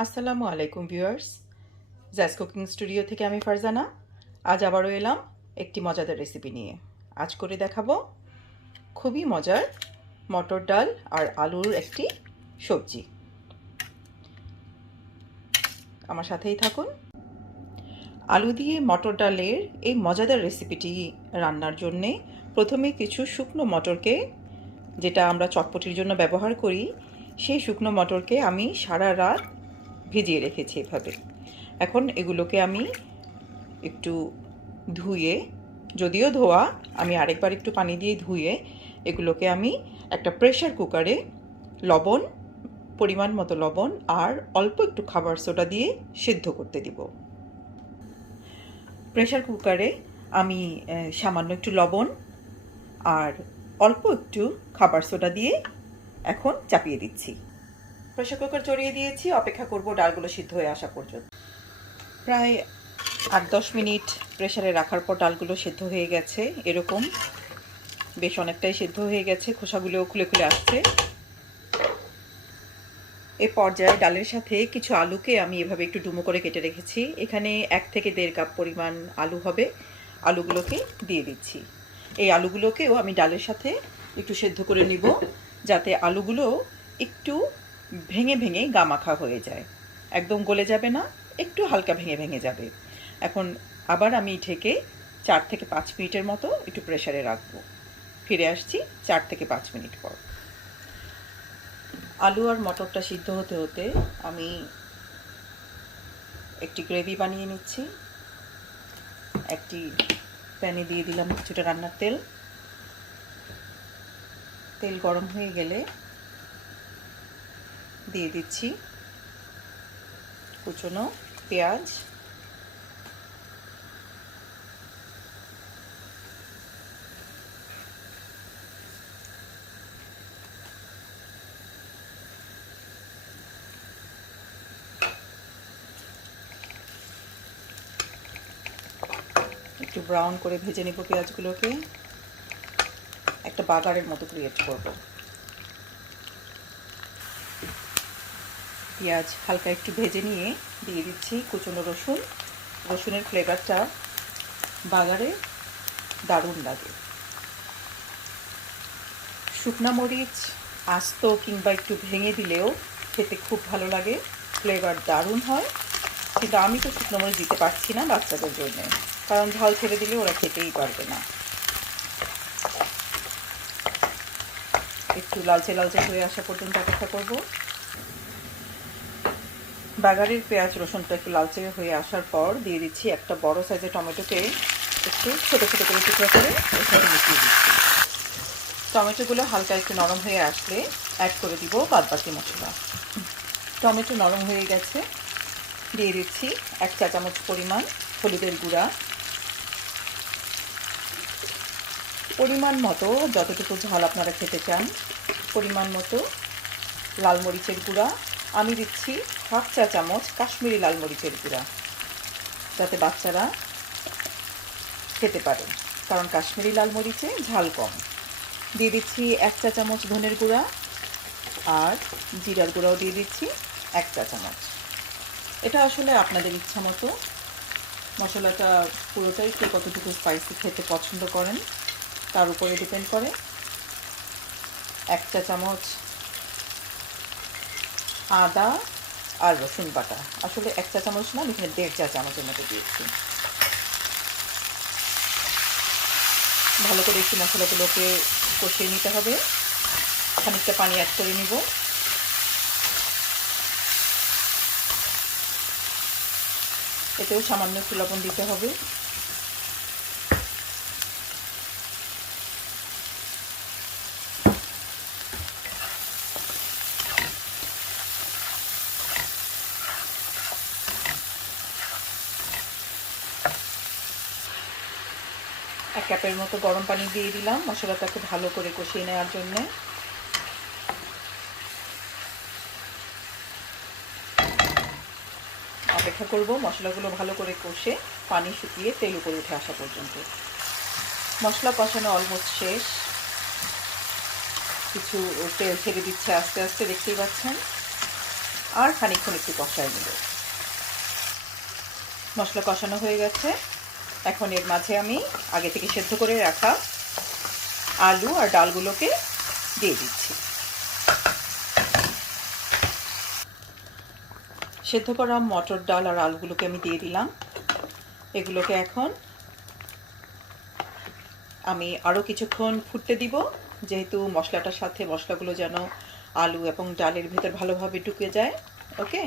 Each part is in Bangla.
আসসালামু আলাইকুম ভিউয়ার্স, জ্যাজ কুকিং স্টুডিও থেকে আমি ফারজানা। আজ আবারও এলাম একটি মজাদার রেসিপি নিয়ে। আজ করে দেখাবো খুবই মজার মটর ডাল আর আলুর একটি সবজি। আমার সাথেই থাকুন। আলু দিয়ে মটর ডালের এই মজাদার রেসিপিটি রান্নার জন্যে প্রথমে কিছু শুকনো মটরকে, যেটা আমরা চটপটির জন্য ব্যবহার করি, সেই শুকনো মটরকে আমি সারা রাত ভিজিয়ে রেখেছি এভাবে। এখন এগুলোকে আমি একটু ধুয়ে, যদিও ধোয়া, আমি আরেকবার একটু পানি দিয়ে ধুয়ে এগুলোকে আমি একটা প্রেশার কুকারে লবণ, পরিমাণ মতো লবণ আর অল্প একটু খাবার সোডা দিয়ে সিদ্ধ করতে দিব। প্রেশার কুকারে আমি সামান্য একটু লবণ আর অল্প একটু খাবার সোডা দিয়ে এখন চাপিয়ে দিচ্ছি। প্রেশার কুকার চড়িয়ে দিয়েছি, অপেক্ষা করব ডালগুলো সিদ্ধ হয়ে আসা পর্যন্ত। প্রায় 8-10 মিনিট প্রেসারে রাখার পর ডালগুলো সেদ্ধ হয়ে গেছে। এরকম বেশ অনেকটাই সেদ্ধ হয়ে গেছে, খোসাগুলোও খুলে খুলে আসছে। এ পর্যায়ে ডালের সাথে কিছু আলুকে আমি এভাবে একটু ডুমো করে কেটে রেখেছি। এখানে 1 থেকে 1.5 কাপ পরিমাণ আলু হবে। আলুগুলোকে দিয়ে দিচ্ছি। এই আলুগুলোকেও আমি ডালের সাথে একটু সেদ্ধ করে নিব, যাতে আলুগুলো একটু ভেঙে ভেঙে গামাখা হয়ে যায়। একদম গলে যাবে না, একটু হালকা ভেঙে ভেঙে যাবে। এখন আবার আমি ঢেকে 4 থেকে 5 মিনিটের মতো একটু প্রেসারে রাখবো। ফিরে আসছি 4 থেকে 5 মিনিট পর। আলু আর মটরটা সিদ্ধ হতে হতে আমি একটি গ্রেভি বানিয়ে নিচ্ছি। একটি প্যানে দিয়ে দিলাম কিছুটা রান্নার তেল। তেল গরম হয়ে গেলে দিয়ে দিচ্ছি কুচনো পেঁয়াজ, একটু ব্রাউন করে ভেজে নেব পেঁয়াজগুলোকে। একটা বাগারের মতো ক্রিয়েট করব। পেঁয়াজ হালকা একটু ভেজে নিয়ে দিয়ে দিচ্ছি কুচনো রসুন। রসুনের ফ্লেভারটা বাগারে দারুণ লাগে। শুকনা মরিচ আস্ত কিংবা একটু ভেঙে দিলেও খেতে খুব ভালো লাগে, ফ্লেভার দারুণ হয়। কিন্তু আমি তো শুকনো মরিচ দিতে পারছি না বাচ্চাদের জন্য, কারণ ঝাল ছেড়ে দিলে ওরা খেতেই পারবে না। একটু লালচে লালচে হয়ে আসা পর্যন্ত অপেক্ষা করব। বাগারের পেঁয়াজ রসুনটা একটু লালচে হয়ে আসার পর দিয়ে দিচ্ছি একটা বড় সাইজের টমেটোকে একটু ছোটো ছোটো করে টুকরো করে এর সাথে মিশিয়ে দিচ্ছি। টমেটোগুলো হালকা একটু নরম হয়ে আসলে অ্যাড করে দিব বাদবাকি মশলা। টমেটো নরম হয়ে গেছে, দিয়ে দিচ্ছি 1 চা চামচ পরিমাণ হলুদের গুঁড়া, পরিমাণ মতো যতটুকু ঝাল আপনারা খেতে চান পরিমাণ মতো লাল মরিচের গুঁড়া। আমি দিচ্ছি 1/2 চা চামচ কাশ্মীরি লাল মরিচের গুঁড়া, যাতে বাচ্চারা খেতে পারে, কারণ কাশ্মীরি লাল মরিচে ঝাল কম। দিয়ে দিচ্ছি 1 চা চামচ ধনের গুঁড়া আর জিরার গুঁড়াও দিয়ে দিচ্ছি 1 চা চামচ। এটা আসলে আপনাদের ইচ্ছা মতো, মশলাটা পুরোটাই কে কতটুকু স্পাইসি খেতে পছন্দ করেন তার উপরে ডিপেন্ড করে। 1 চা চামচ আদা আর রসুন বাটা, আসলে 1 চা চামচ না, এখানে 1.5 চা চামচের মতো দিয়েছি। ভালো করে একটু মশলাগুলোকে কষিয়ে নিতে হবে। খানিকটা পানি অ্যাড করে নিব। এতেও সামান্য একটু লবণ দিতে হবে। এক কাপের মতো গরম পানি দিয়ে দিলাম মশলাটাকে ভালো করে কষিয়ে নেওয়ার জন্য। অপেক্ষা করব মশলাগুলো ভালো করে কষে পানি শুকিয়ে তেল উপরে উঠে আসা পর্যন্ত। মশলা কষানো অলমোস্ট শেষ, কিছু তেল ছেড়ে দিচ্ছে আস্তে আস্তে, দেখতেই পাচ্ছেন। আর খানিকক্ষণ একটু কষায় নেব। মশলা কষানো হয়ে গেছে। এখন এর মাঝে আমি আগে থেকে সেদ্ধ করে রাখা আলু আর ডালগুলোকে দিয়ে দিচ্ছি। সেদ্ধ করা মটর ডাল আর আলুগুলোকে আমি দিয়ে দিলাম। এগুলোকে এখন আমি আরও কিছুক্ষণ ফুটতে দিব, যেহেতু মশলাটার সাথে মশলাগুলো যেন আলু এবং ডালের ভেতর ভালোভাবে ঢুকে যায়। ওকে,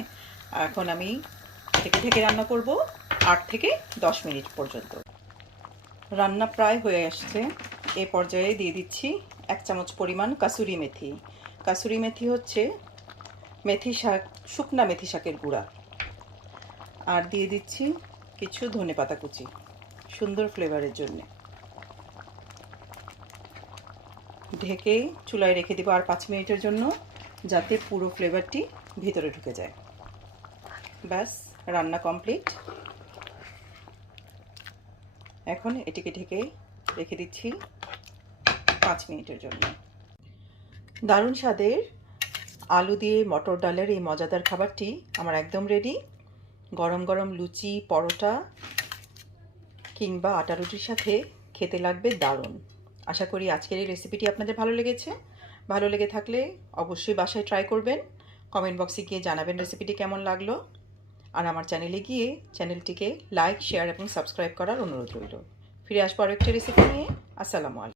এখন আমি এটাকে ঢেকে রান্না করব 8 থেকে 10 মিনিট পর্যন্ত। রান্না প্রায় হয়ে আসছে। এ পর্যায়ে দিয়ে দিচ্ছি 1 চামচ পরিমাণ কাসুরি মেথি। কাসুরি মেথি হচ্ছে মেথি শাক, শুকনা মেথি শাকের গুঁড়া। আর দিয়ে দিচ্ছি কিছু ধনেপাতা কুচি, সুন্দর ফ্লেভারের জন্য। ঢেকে চুলায় রেখে দেবো আর 5 মিনিটের জন্য, যাতে পুরো ফ্লেভারটি ভিতরে ঢুকে যায়। ব্যাস, রান্না কমপ্লিট। এখন এটিকে ঢেকে রেখে দিচ্ছি 5 মিনিটের জন্য। দারুণ স্বাদের আলু দিয়ে মটর ডালের এই মজাদার খাবারটি আমার একদম রেডি। গরম গরম লুচি, পরোটা কিংবা আটা রুটির সাথে খেতে লাগবে দারুণ। আশা করি আজকের এই রেসিপিটি আপনাদের ভালো লেগেছে। ভালো লেগে থাকলে অবশ্যই বাসায় ট্রাই করবেন। কমেন্ট বক্সে গিয়ে জানাবেন রেসিপিটি কেমন লাগলো। আর আমার চ্যানেলে গিয়ে চ্যানেলটিকে লাইক, শেয়ার এবং সাবস্ক্রাইব করার অনুরোধ রইল। ফিরে আসবো আরেকটি রেসিপি নিয়ে। আসসালামু আলাইকুম।